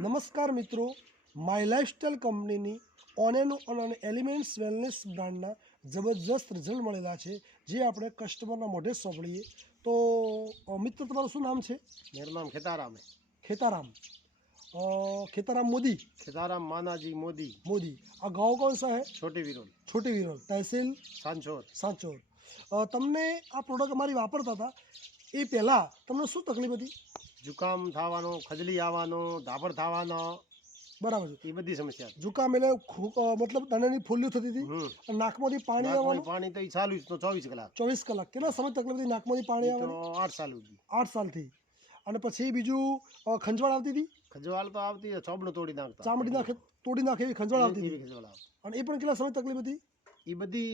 નમસ્કાર મિત્રો, my lifestyle કંપનીની ઓન અને એલિમેન્ટ્સ વેલનેસ બ્રાન્ડના જબરજસ્ત રિઝલ્ટ મળેલા છે, જે આપણે કસ્ટમરના મોઢે સોંપડીએ. તો મિત્ર, તમારું શું નામ છે? मेरा नाम खेताराम है. ખેતારામ. ખેતારામ મોદી. खेताराम मानाजी मोदी. મોદી. આ ગાँव कौन सा है? छोटी विरोल. छोटी विरोल, तहसील सांचोर. સાંચોર. તમને આ પ્રોડક્ટ અમારી વાપરતા હતા એ પહેલાં તમને શું તકલીફ હતી? जुकाम थावानो, खजली आवानो, धापड़ थावानो, બરાબર છે. ये बड़ी समस्या है. જુકામ એટલે મતલબ દાણાની ફૂલ્યું થતી હતી અને નાકમાંથી પાણી આવવાનું. पानी तो चालू तो 24 कलाक. 24 કલાક. કેટલા સમય તકલીફ હતી નાકમાંથી પાણી तो આવવાનું? 8 साल होगी. 8 સાલથી. અને પછી બીજું ખંજવાળ આવતી હતી, खजवाल तो आवती है, चोबड़ो तोड़ी नाखता. ચામડી નાખે તોડી નાખે એવી ખંજવાળ આવતી एवी હતી. खजवाल आवती. અને એ પણ કેટલા સમય તકલીફ હતી? ये बड़ी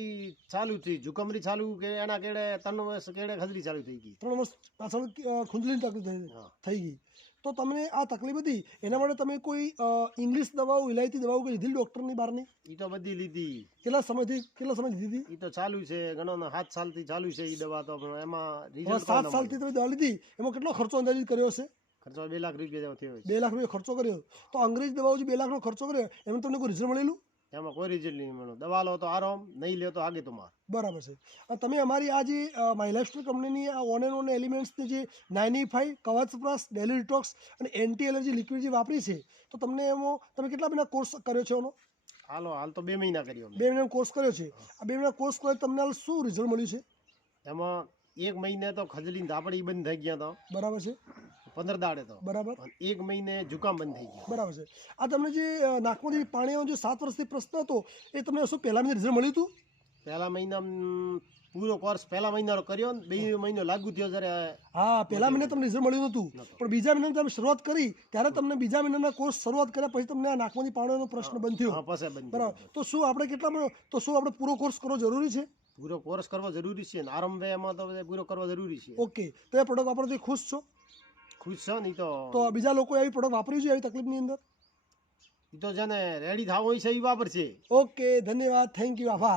चालू थी. जुकामरी चालू के एना केड़े 3 वर्ष केड़े खजली चालू थई गई. 3 વર્ષ પાછળ ખુંજલીની તકલીફ हाँ. થઈ ગઈ. તો તમને આ તકલીફ હતી, એના માટે તમે કોઈ ઇંગ્લિશ દવાઓ, ઇલાયતી દવાઓ કોઈ લીધી ડૉક્ટરની બહારની? ये तो बड़ी लीधी. કેટલા સમય લીધી હતી? ये तो चालू है घणो 7 साल थी चालू है. ये दवा तो एमा હવે रिजल्ट 7 સાલથી તમે દવા લીધી, એમાં કેટલો ખર્ચો અંદાજિત કર્યો હશે? खर्चो 2 लाख रुपया जेવો थयो. 2 લાખ રૂપિયા ખર્ચો કર્યો. તો અંગ્રેજી દવાઓ જે 2 લાખનો ખર્ચો કર્યો, એમાં તમને કોઈ રિઝલ્ટ મળેલું? એમાં કોઈ રિઝલ્ટ નહીં મળ્યું. દવા લો તો આરામ, નહીં લે તો આગે તો માર. બરાબર છે. તમે અમારી આ જે માય લાઇફસ્ટાઈલ કંપનીની આ ઓન એલિમેન્ટ્સની જે 95 કવચ પ્લસ, ડેલી ડિટોક્સ અને એન્ટી એલર્જી લિક્વિડ જે વાપરી છે, તો તમને એમાં તમે કેટલા મહિના કોર્સ કર્યો છે એનો? હાલ તો 2 મહિના કર્યો. 2 મહિનાનો કોર્સ કર્યો છે. આ 2 મહિના કોર્સ કર્યો, તમને હાલ શું રિઝલ્ટ મળ્યું છે? એમાં 1 મહિને તો ખજલી ધાપડી બંધ થઈ ગયા તો. બરાબર છે. 15 દાડે તો. બરાબર. 1 મહિને જુકામ બંધ થઈ ગયો. બરાબર છે. આ તમને જે નાકમાંથી પાણી આવવાનું જે 7 વર્ષથી પ્રશ્ન હતો, એ તમને શું પહેલા મહિને રિઝલ્ટ મળ્યું હતું? પહેલા મહિના પૂરો કોર્સ પહેલા મહિનાનો કર્યો ને 2 મહિનો લાગુ થયો જ્યારે. હા, પહેલા મહિને તમને રિઝલ્ટ મળ્યું નહોતું, પણ બીજા મહિનાની તમે શરૂઆત કરી ત્યારે તમને બીજા મહિનાના કોર્સ શરૂઆત કર્યા પછી તમને આ નાકમાંથી પાણીનો પ્રશ્ન બંધ થયો. હા, પછી બંધ. બરાબર. તો શું આપણે પૂરો કોર્સ કરવો જરૂરી છે? પૂરો કોર્સ કરવો જરૂરી છે ને આરંભ એમાં તો પૂરો કરવો જરૂરી છે. ઓકે. તો એ પ્રોડક્ટ વાપરવાથી ખુશ છો? ખુશ છો ને? તો બીજા લોકો આવી પ્રોડક્ટ વાપરી છે આવી તકલીફની અંદર? એ તો જેને રેડી થાવ હોય છે એ વાપરશે. ઓકે, ધન્યવાદ, થેન્ક યુ, આભાર.